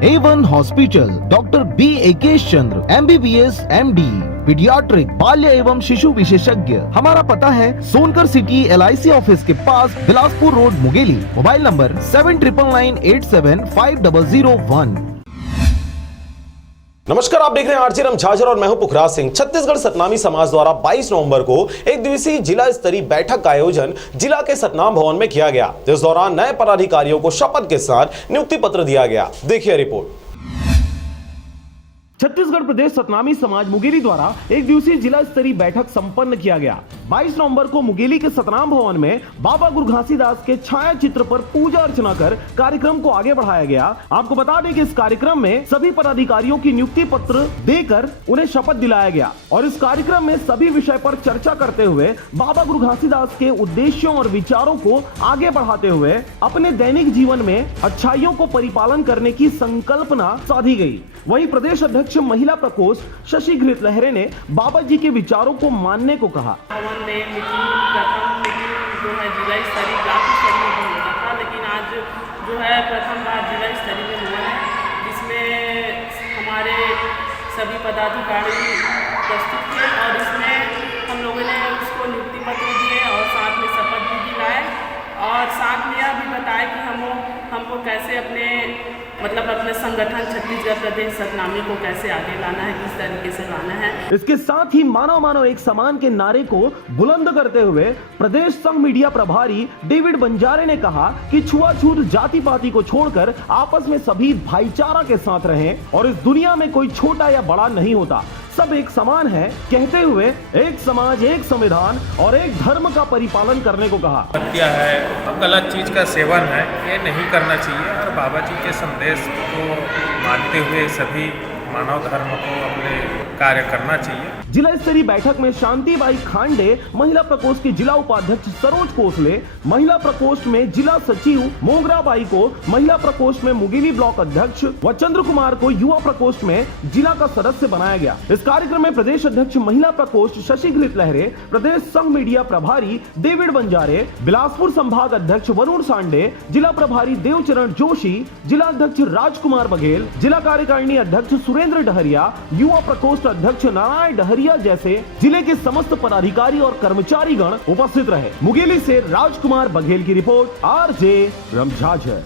A1 hospital, doctor B एकेश चंद्र, MBBS MD, paediatric, बाल्य एवं शिशु विशेषज्ञ। हमारा पता है सोनकर सिटी LIC ऑफिस के पास, Bilaspur road, Mungeli. Mobile number 7999875001। नमस्कार, आप देख रहे हैं आरजे रमझाझर और मैं हूं पुखराज सिंह। छत्तीसगढ़ सतनामी समाज द्वारा 22 नवंबर को एक दिवसीय जिला स्तरीय बैठक का आयोजन जिला के सतनाम भवन में किया गया, जिस दौरान नए पदाधिकारियों को शपथ के साथ नियुक्ति पत्र दिया गया। देखिए रिपोर्ट। छत्तीसगढ़ प्रदेश सतनामी समाज मुंगेली द्वारा एक दिवसीय जिला स्तरीय बैठक संपन्न किया गया। 22 नवंबर को मुंगेली के सतनाम भवन में बाबा गुरु घासीदास के छाया चित्र पर पूजा अर्चना कर कार्यक्रम को आगे बढ़ाया गया। आपको बता दें कि इस कार्यक्रम में सभी पदाधिकारियों की नियुक्ति पत्र देकर उन्हें शपथ दिलाया गया और इस कार्यक्रम में सभी विषय पर चर्चा करते हुए बाबा गुरु घासीदास के उद्देश्यों और विचारों को आगे बढ़ाते हुए अपने दैनिक जीवन में अच्छाइयों को परिपालन करने की संकल्पना साधी गई। वहीं प्रदेश अध्यक्ष महिला प्रकोष्ठ शशि घृत लहरे ने बाबा जी के विचारों को मानने को कहा। भवन में प्रथम मीटिंग जो है जिला स्तरीय ब्लॉक स्तरीय में होता था, लेकिन आज जो है प्रथम बार जिला स्तरीय में हुआ है, जिसमें हमारे सभी पदाधिकारी प्रस्तुत थे और इसमें हम लोगों ने उसको नियुक्ति पत्र दिए और साथ में शपथ भी दिलाए और साथ में यह भी बताया कि हमको कैसे अपने संगठन छत्तीसगढ़ प्रदेश सतनामी को कैसे आगे लाना है, किस तरीके से लाना है। इसके साथ ही मानव मानव एक समान के नारे को बुलंद करते हुए प्रदेश संघ मीडिया प्रभारी डेविड बंजारे ने कहा कि छुआछूत जाति पाति को छोड़कर आपस में सभी भाईचारा के साथ रहें और इस दुनिया में कोई छोटा या बड़ा नहीं होता, सब एक समान है, कहते हुए एक समाज, एक संविधान और एक धर्म का परिपालन करने को कहा। हत्या है, गलत चीज का सेवन है, ये नहीं करना चाहिए और बाबा जी के संदेश को मानते हुए सभी मानव धर्म को अपने कार्य करना चाहिए। जिला स्तरीय बैठक में शांतिबाई खांडे, महिला प्रकोष्ठ की जिला उपाध्यक्ष सरोज कोसले, महिला प्रकोष्ठ में जिला सचिव मोगरा बाई को महिला प्रकोष्ठ में मुंगेली ब्लॉक अध्यक्ष व चंद्र कुमार को युवा प्रकोष्ठ में जिला का सदस्य बनाया गया। इस कार्यक्रम में प्रदेश अध्यक्ष महिला प्रकोष्ठ शशि घृत लहरे, प्रदेश संघ मीडिया प्रभारी डेविड बंजारे, बिलासपुर संभाग अध्यक्ष वरुण सांडे, जिला प्रभारी देवचरण जोशी, जिला अध्यक्ष राजकुमार बघेल, जिला कार्यकारिणी अध्यक्ष सुरेंद्र डहरिया, युवा प्रकोष्ठ अध्यक्ष नारायण डहरिया जैसे जिले के समस्त पदाधिकारी और कर्मचारी गण उपस्थित रहे। मुंगेली से राजकुमार बघेल की रिपोर्ट, आरजे रमझाझर।